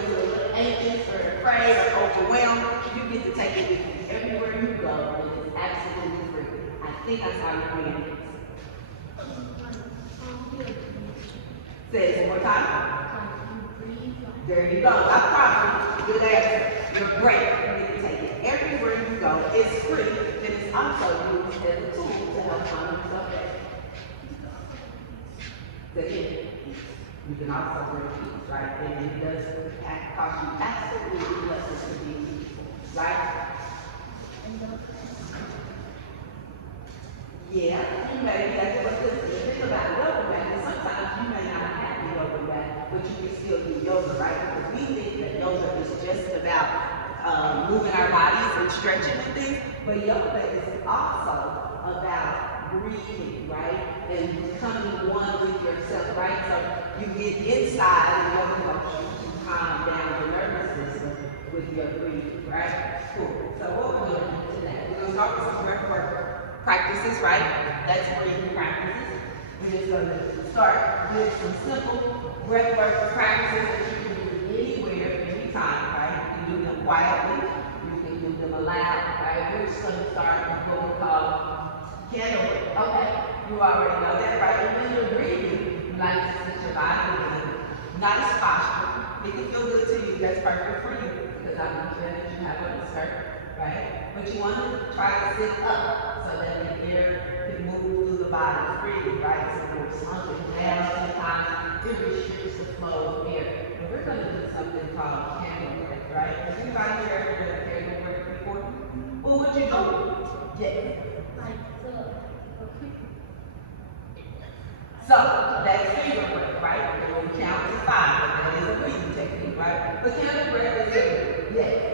feel a little anxious or afraid or overwhelmed, you get to take it with you everywhere you go. It is absolutely free. I think I saw your hand. Say it one more time. There you go. I promise you. Good answer. You're great. You get to take it everywhere you go. It's free. It is also used as a tool to help calm yourself down. Again, you can also bring peace, right? And it does cost you absolutely nothing to be peaceful, right? Yeah, you may be able to listen. The thing about yoga mat is sometimes you may not have the yoga mat, but you can still do yoga, right? Because we think that yoga is just about moving our bodies and stretching and things, but yoga is also about breathing, right? And becoming one with yourself, right? So you get inside and yoga helps you to calm down the nervous system with your breathing, right? Cool. So what we're going to do today, we're going to start with some breath work practices, right? That's breathing practices. We're just going to start with some simple breath work practices that you can do anywhere, anytime, right? You can do them quietly, you can do them aloud, right? We're just going to start with what we call candle work. Okay, you already know that, right? And when you're breathing, you like to sit your body in not as posture. It can feel good to you, that's perfect for you, because I'm sure that you have on a skirt, right? But you want to try to sit up so that the air can move through the body freely, right? So we're slumping down sometimes, it restricts the flow of air. And we're going to do something called candle breath, right? Has anybody here ever done candle breath before? What would you do? Yeah. So that's finger breath, right? And when we count to 5, that is a breathing technique, right? But candle breath is a, yeah.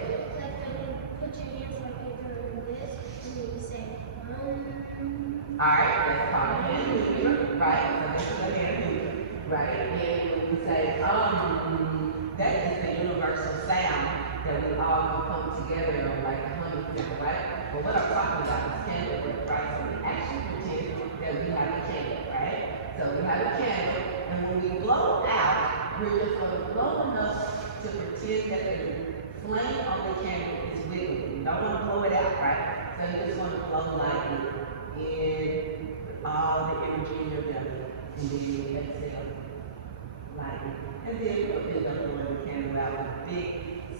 Alright, that's called a hand movement, right? So this is a hand movement, right? And when we say that is the universal sound that we all can come together on, like a honeycomb, right? But what I'm talking about is candle breath, right? So we actually pretend that we have a candle, right? So we have a candle, and when we blow out, we're just going to blow enough to pretend that the flame on the candle is wiggling. You don't want to blow it out, right? So you just want to blow lightly in all the energy in your belly, and then you exhale lightly. And then you'll end up blowing the candle out with a big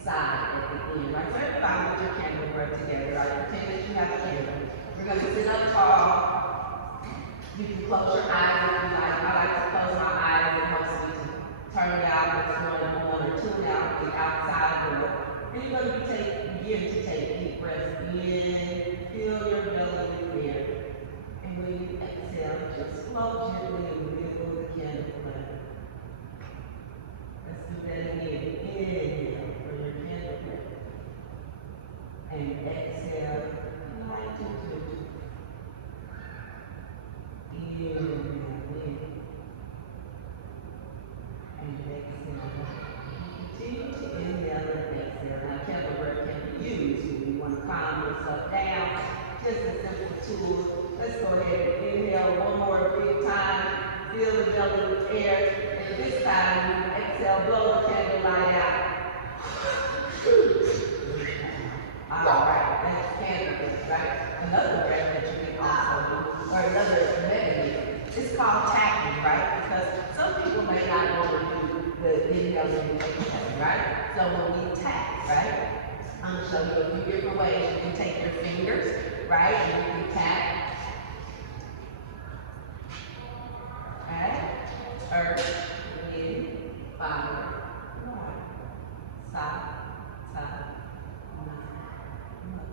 sigh at the end, right? So everybody put your candle breath together, right? Pretend that you have a candle. We're going to sit up tall. You can close your eyes if you like. I like to close my eyes. It helps me to turn it out. It's one or two out, the outside door. And you're going to begin to take deep breaths in. Feel your belly with air. And when you exhale, just flow gently and wiggle the candle flame. Let's do that again. Inhale for your candle breath. And exhale, light and gentle. Inhale in. And exhale. Continue to inhale and exhale. Now, candle breath can be used when you want to calm yourself down. Just a simple tool. Let's go ahead and inhale one more big time. Fill the belly with air. And this time, you exhale, blow the candle light out. Alright, that's candle breath, right? Another breath that you can also do, or another mechanism, it's called tapping, right? Because some people may not want to do the inhale and exhale, right? So when we tap, right? I'm going to show you a few different ways. You can take your fingers, right? And you can tap. Right? Earth, wind, fire, water. South, south, north.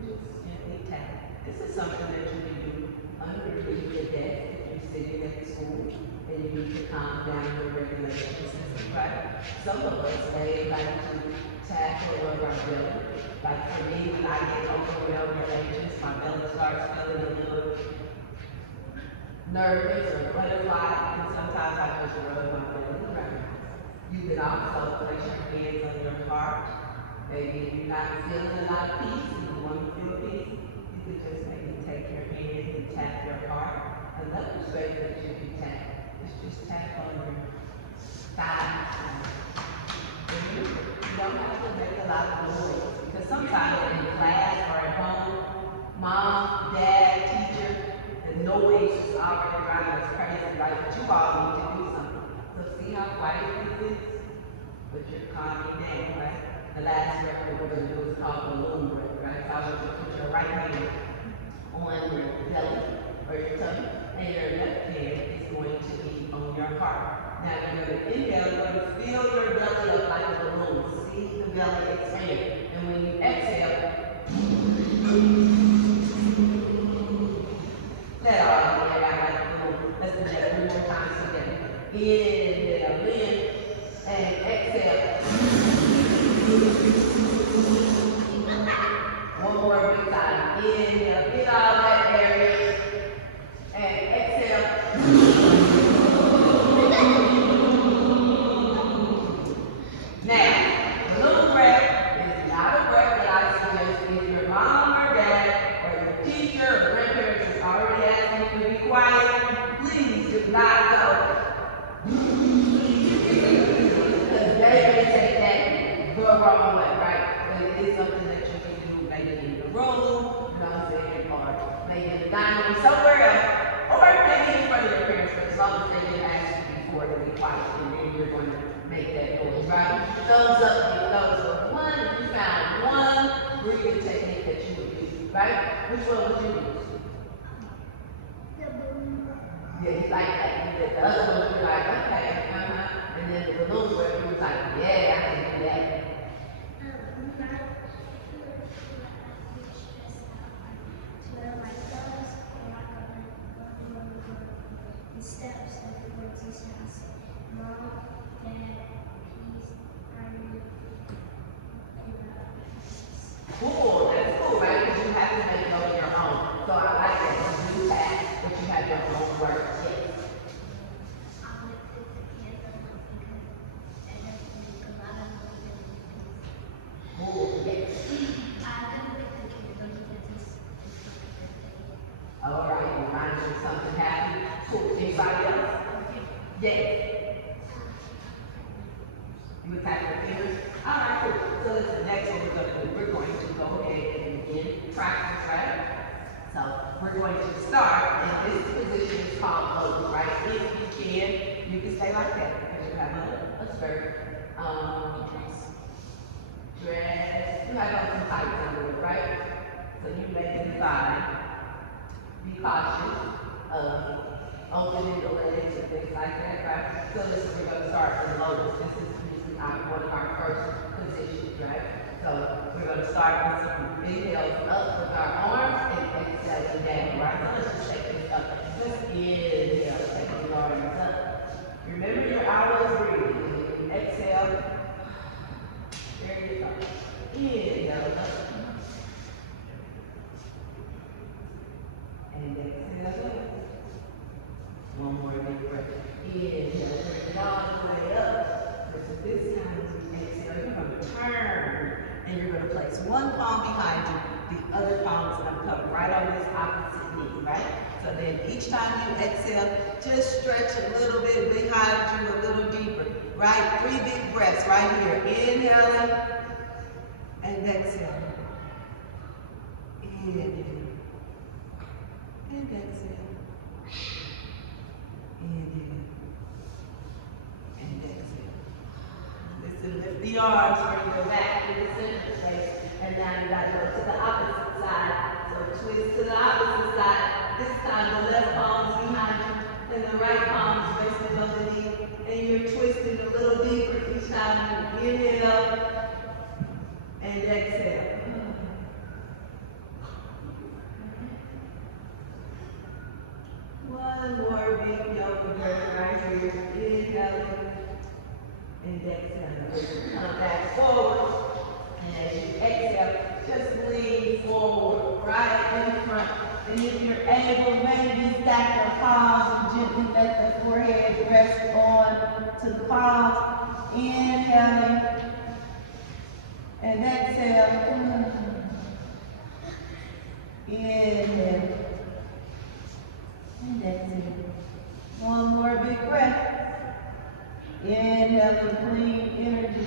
You just gently tap. This is something that you can do underneath your desk if you're sitting at school and you need to calm down your regulation system, right? Some of us may like to tap or rub our belly. Like for me, when I get overwhelmed or anxious, my belly starts feeling a little nervous or butterfly, and sometimes I just rub my belly around. You can also place your hands on your heart. Maybe if you're not feeling a lot of peace and you want to feel peace, you can just maybe take your hands and tap your heart. Another space that you can tap is just tap on your thighs. don't have to make a lot of noise. Because sometimes in class or at home, mom, dad, teacher, the noise is already driving us crazy, right? But you all need to do something. So see how quiet this is? But you're calming down, right? The last breath that we're going to do is called balloon breath, right? So I want you to put your right hand on your belly or your tummy, and your left hand is going to be on your heart. Now you're going to inhale, you're going to fill your belly up like a balloon. See the belly expand. And when you exhale, let all the air out like a balloon. Let's do that one more time together. Inhale in and exhale. One more big time. Inhale, get all that air in. And exhale. Now, balloon breath is not a breath that I suggest if your mom or dad or your teacher or grandparents is already asking you to be quiet. Please do not go. Because they may take that the wrong way, right? But it is something that you can do maybe in the room, you know what I'm saying, or maybe in the dining room, somewhere else, or maybe in front of your parents, but as long as they didn't ask you before to be quiet, and then you're going to make that noise, right? Thumbs up if those were one, if you found one breathing technique that you would use, right? Which one would you use? Yeah, you like that. The other one, you're like, okay, and then the balloon breath, you was like, yeah, I can do that. Steps that the Lord teaches us. Mom, Dad, peace, harmony, Cool, that's cool, right? Because you have to make it on your own. So I like that. You do that, but you have your own words. Yes. Cool, yes. All right, remind me of something happened. Cool. Anybody else? Yes. You would tap your fingers. All right, cool. So this is the next one we're going to do. We're going to go ahead and begin practice, right? So we're going to start, and this position is called lotus, right? If you can stay like that because you have a skirt, dress. You have some tights under it, right? So you may decide. Be cautious of opening the legs and things like that, right? So this is, we're going to start with lotus. This is usually one of our first positions, right? So we're going to start with some inhales up with our arms and exhaling down, right? So let's just take this up. Just inhale, take the arms up. Remember you're always breathing. When you exhale, there you go. Inhale up. And exhale. One more big breath. Inhale, bring it all the way up. So this time when you exhale, you're going to turn. And you're going to place one palm behind you. The other palm is going to come right on this opposite knee, right? So then each time you exhale, just stretch a little bit behind you, a little deeper, right? 3 big breaths right here. Inhaling and exhaling. Inhale. And exhale. Inhale. And exhale. Listen, lift the arms, bring them back to the center place. And now you gotta go to the opposite side. So twist to the opposite side. This time the left palm is behind you and the right palm is facing underneath. And you're twisting a little deeper each time you inhale and exhale. One more big yoga breath right here. Inhaling and exhaling. Come back forward. And as you exhale, just lean forward, right in front. And if you're able, maybe stack the palms and gently let the forehead rest on to the palms. Inhaling and exhale. Inhale. And exhale. One more big breath. Inhale and clean energy.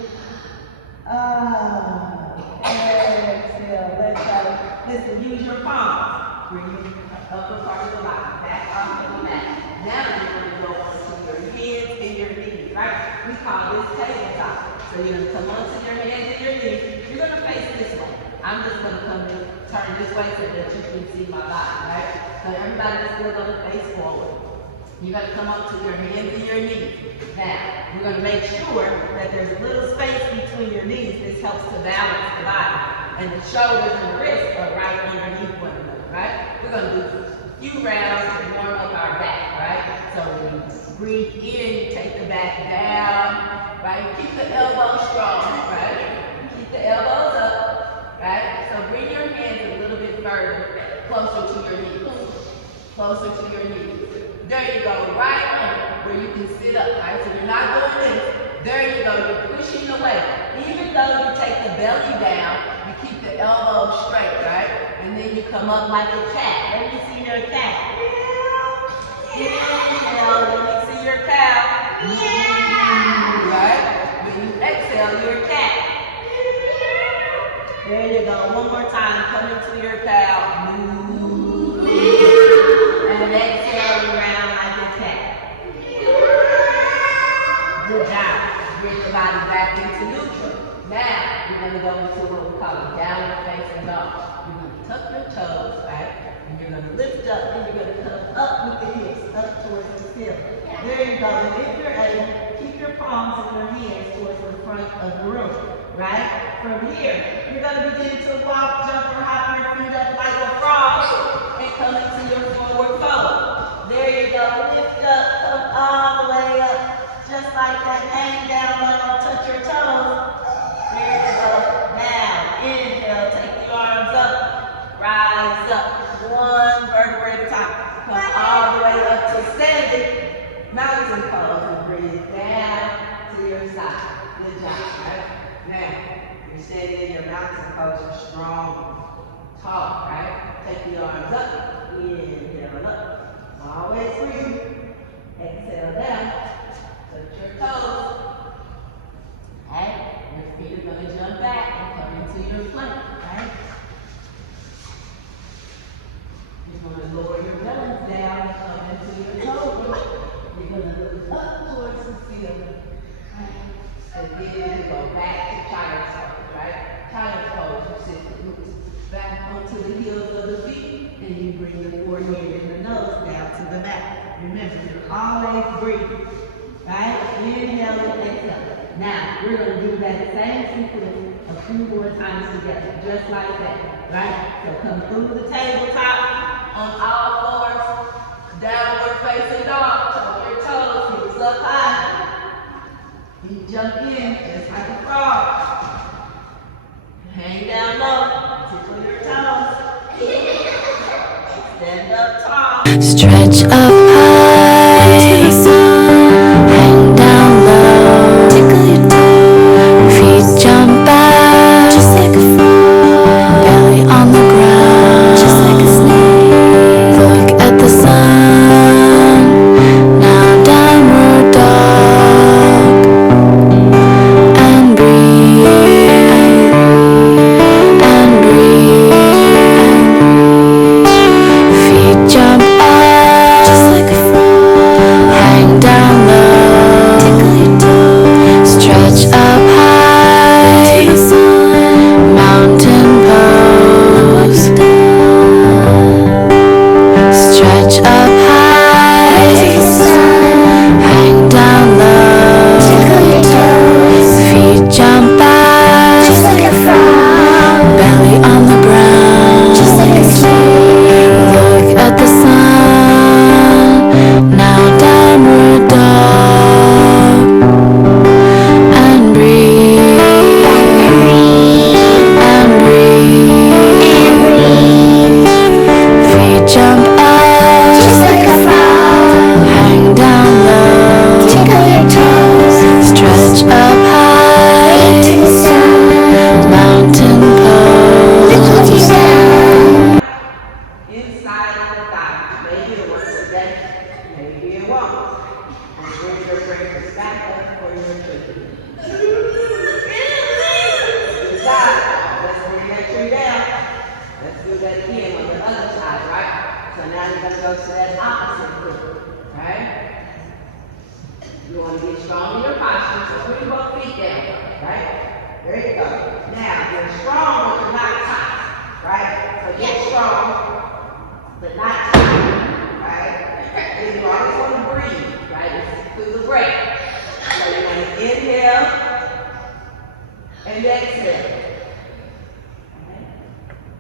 upper part of the body, back off of the mat. Now you're going to go onto your hands and your knees, right? We call this tabletop. So you're going to come onto your hands and your knees. You're going to face this way. I'm just going to come and turn this way so that you can see my body, right? So everybody's still going to face forward. You're going to come up to your hands and your knees. Now, we're going to make sure that there's a little space between your knees. This helps to balance the body. And the shoulders and the wrists are right underneath one another, right? We're going to do a few rounds to warm up our back, right? So when you breathe in, you take the back down, right? Keep the elbows strong, right? Keep the elbows up, right? So bring your hands a little bit further, closer to your knees. Closer to your knees. There you go, right on where you can sit up, right? So you're not doing this. There you go, you're pushing away. Even though you take the belly down, you keep the elbows straight, right? And then you come up like a cat. Let me see your cat. Inhale, let me see your cow. Right? When you exhale, you're a cat. There you go, one more time, come into your cow. And exhale around like a cat. Good job. Bring the body back into neutral. Now, you're going to go into what we call a downward facing dog. You're going to tuck your toes, right? And you're going to lift up, and you're going to come up with the hips, up towards the ceiling. There you go. And if you're able, keep your palms and your hands towards the front of the room, right? From here, you're going to begin to walk, jump, or hop your feet up like a frog and come into your forward fold. There you go. Lift up, come all the way up. Just like that, hang down low, touch your toes. There you go. Now, inhale, take the arms up, rise up, one vertebrae at a time. Come all the way up to standing mountain pose and breathe down to your side. Good job, right? Now, you're standing in your mountain pose, you're strong, tall, right? Take the arms up, inhale up, always breathe. Exhale down. Touch your toes. Right? Your feet are going to jump back and come into your plank. Right? You're going to lower your belly down and come into your toes. You're going to look up towards the ceiling. Right? And then you go back to child's pose. Right? Child's pose. You sit the glutes back onto the heels of the feet, and you bring the forehead and the nose down to the mat. Remember, you always breathe. Right? Inhale and exhale. Now, we're going to do that same sequence a few more times together, just like that. Right? So come through the tabletop on all fours, downward facing dog, tuck your toes, hips up high. You jump in just like a frog. Hang down low, tickle your toes. Stand up tall. Stretch up high to the sun, hang down low, tickle your toes, feet jump back, just like a frog, belly on the ground, just like a snake, look at the sun, now downward dog, and breathe, and breathe, feet jump up, just go to that opposite foot, right? You want to get strong in your posture, so put both feet down, right? There you go. Now, you're strong, but you're not tight, right? So get strong, but not tight, right? And you always want to breathe, right? This is through the breath. So you're going to inhale and exhale.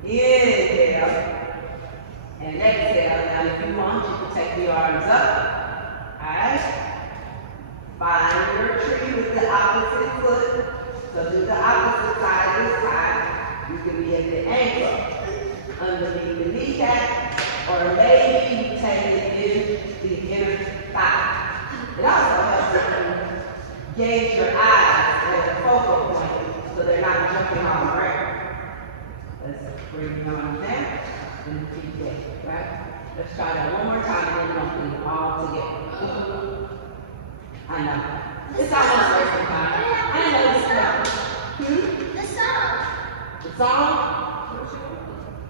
Inhale and exhale. Now, if you want, you can take the arms up, all right? Find your tree with the opposite foot. So do the opposite side this time. You can be at the ankle, underneath the kneecap, or maybe you take it in the inner thigh. It also helps you gauge your eyes at the focal point so they're not jumping all around. Let's bring the arms down and the feet down, right? Let's try that one more time and then we'll bring it all together. I know. It's almost wasting time. I didn't know this song. The song. The song?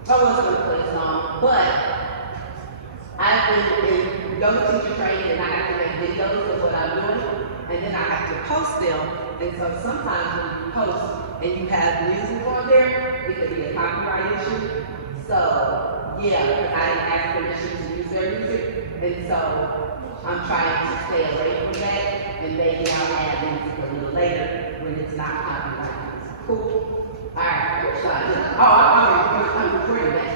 I was going to play the song, but I've been in yoga teacher training and I have to make videos of what I'm doing, and then I have to post them. And so sometimes when you post and you have music on there, it could be a copyright issue. So, yeah, because I didn't ask permission to use their music, and so I'm trying to stay away from that, and maybe I'll add music a little later when it's not copyrighted. Cool? Alright, so I'm recording that.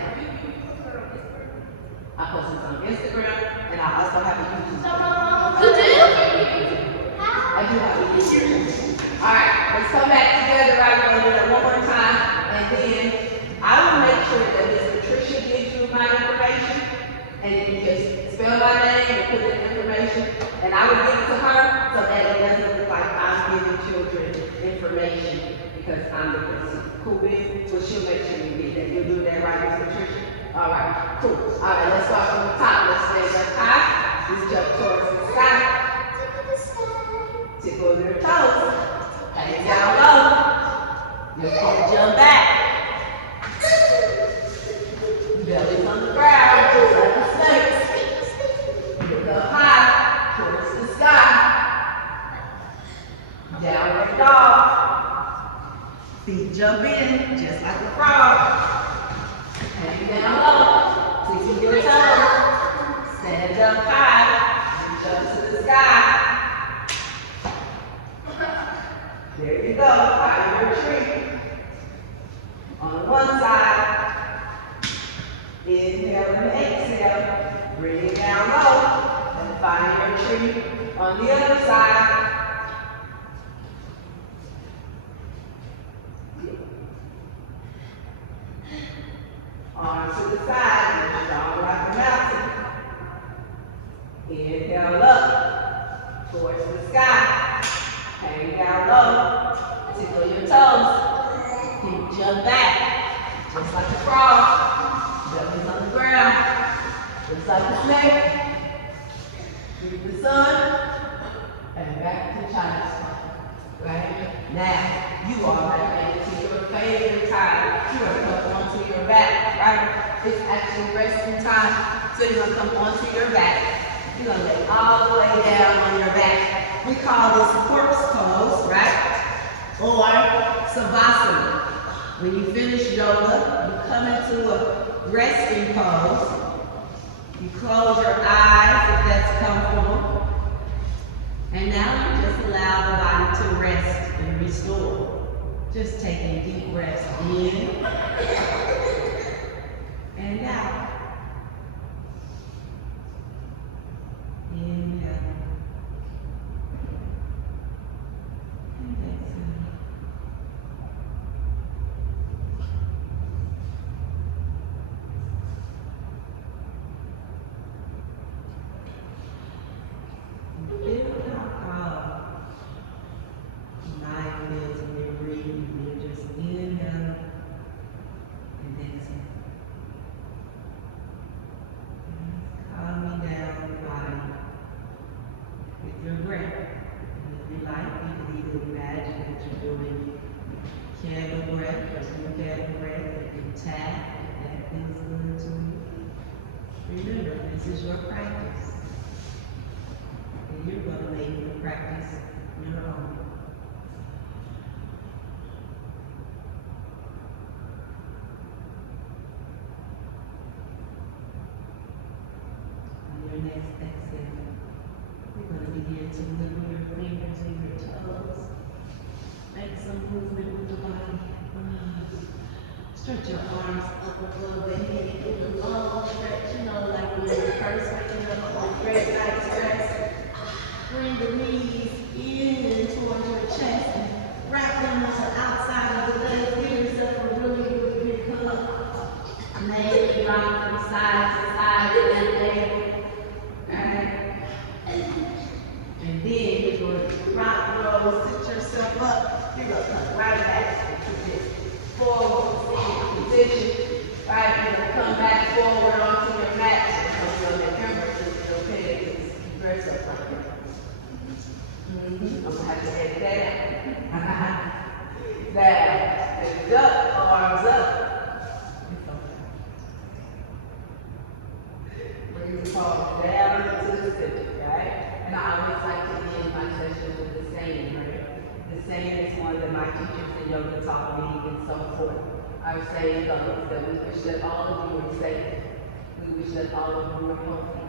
I post this on Instagram, and I also have a YouTube. You do? I do have a YouTube. Alright, let's come back together. I'm going to do that one more time, and then I will make sure that Miss Patricia gives you my information, and you just spell my name and put in information, and I will give it to her so that it doesn't look like I'm giving children information because I'm the person. Cool, Ben? So she'll make sure you get that. You'll do that, right, Miss Patricia? All right, cool. All right, let's start from the top. Let's stand up high. Let's jump towards the sky. Tickle your toes. Hang down low. Your feet jump back. Belly's on the ground, just like a snake. Look up high, towards the sky. Downward dog. Feet jump in, just like a frog. Hang down low, tickle your toes. Stand up high, reach up to the sky. There you go, find your tree. On one side. Inhale and exhale. Bring it down low and find your tree on the other side. Arms to the side, strong like a mountain. Inhale up towards the sky. Hang down low. Tickle your toes. Feet jump back, just like a frog. Belly's on the ground, just like a snake. Breathe the sun, and back to China's spot. Right? Now, you already made it to your favorite time. You're going to come onto your back, right? It's actually resting time. So you're going to come onto your back. You're going to lay all the way down on your back. We call this corpse pose, right? Or savasana. When you finish yoga, you come into a resting pose. You close your eyes if that's comfortable. And now you just allow the body to rest and restore. Just taking deep breaths in and out. Inhale. And exhale. Feel how life feels when you're breathing. You just inhale and exhale. Calming down the body with your breath. And if you like, you can even imagine that you're doing candle breath or some candle breath. You can tap if that feels good to you. Remember, This is your practice. And you're gonna make the practice your own. On your next exhale, you're gonna begin to wiggle your fingers and your toes. Make some movement with the body. Stretch your arms up a little bit. Maybe do the long stretch, you know, like when you're first waking up on great night stretch. Bring the knees in towards your chest and wrap them on the outside of the legs. Give yourself a really good big hug. Maybe rock from side to side with that leg. Alright? And then you're going to rock, roll, sit yourself up. You're going to come right back to this forward position. Right? You're going to come back forward onto your mat. So your temperature is okay. Just dress up like that. I'm going to have to edit that out. Now, lift up, arms up. Bring the palms down to the center, right? And I always like to end my session with the saying, right? The saying is one that my teachers in yoga taught me and so forth. Our saying goes that we wish that all of you were safe. We wish that all of you were healthy.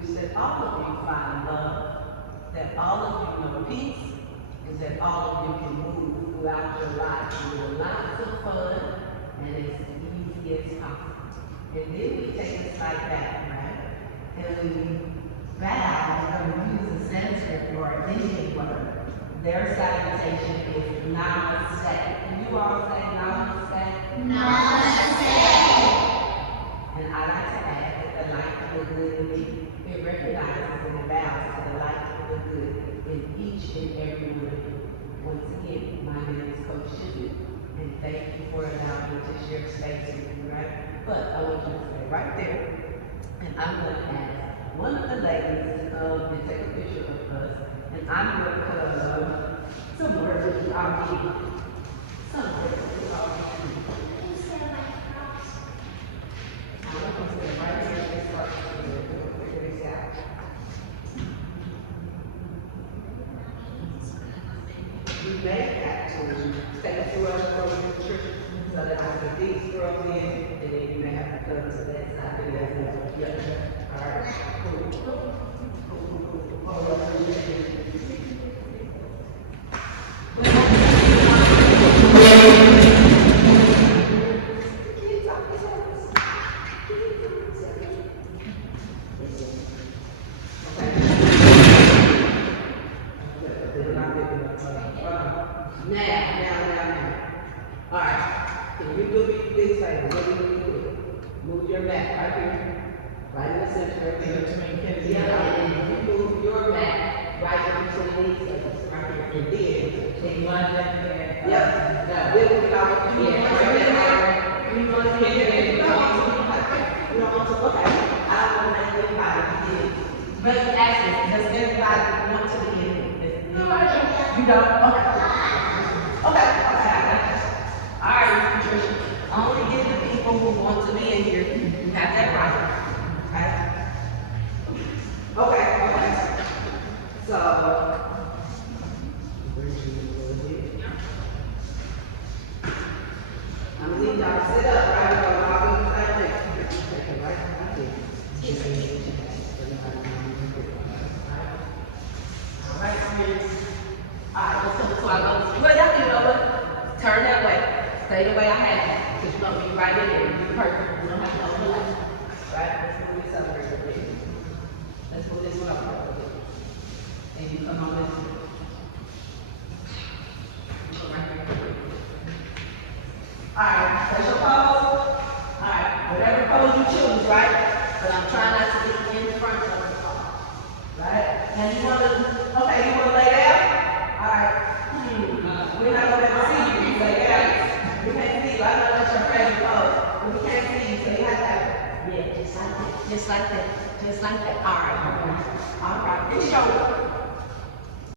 We wish that all of you find love. That all of you know peace. And that all of you can move throughout your life with lots of fun and as easy as possible. And then we take a slide back, right? And when we bow, we're going to use a Sanskrit or an Indian word. Their salutation is namaste. Can you all say namaste? Namaste. And I like to add that the light of the good in me, it recognizes and it bows to the light of the good in each and every one of you. Once again, my name is Coach Shibu, and thank you for allowing me to share space with you, right? But I want you to stay right there, and I'm going to ask one of the ladies to come and take a picture of us, and I'm going to put some words with our meeting. Some words with our meeting. I'm going to stay right here and start to figure this out. We may have to take a few other programs so that I can these girls in, and then you may have to come to that side and that side. Yeah. All right. Cool. Now. All right. Can you do this favor? What do you do? Move your mat right here. Right in the center. Right here. Yeah, and you move your mat right into the knees of us. Right here. And then take one left hand. Yep. Now, we'll put our feet right there. We want to get it. We don't want to, okay. I don't want to make everybody begin. But actually, does everybody want to begin? You don't? Okay. Okay. All right, Patricia. Only give the people who want to be in here. You have that right. Okay. So, I'm gonna need y'all to sit up, right? We're gonna all be the same thing. Right here. All right, spirits. All right, let's go. So I go. Well, y'all can know what? Turn that way. Stay the way I have it. Because you're going to be right in there. You'll be perfect. You don't have to overlap. Right? Let's move this up right here. Let's move this one up right here. And you come on this way. Go right here. Alright, that's your pose. Alright, whatever pose you choose, right? But I'm trying not to be in front of the pose. Right? And you want to, okay, you want to lay down? Alright. We're not going to see you. You lay down. We can't see you. I know that's your favorite pose. But we can't see you, so you have to have it. Yeah, just like that. Just like that. Just like that. Alright. Alright. It's shoulder.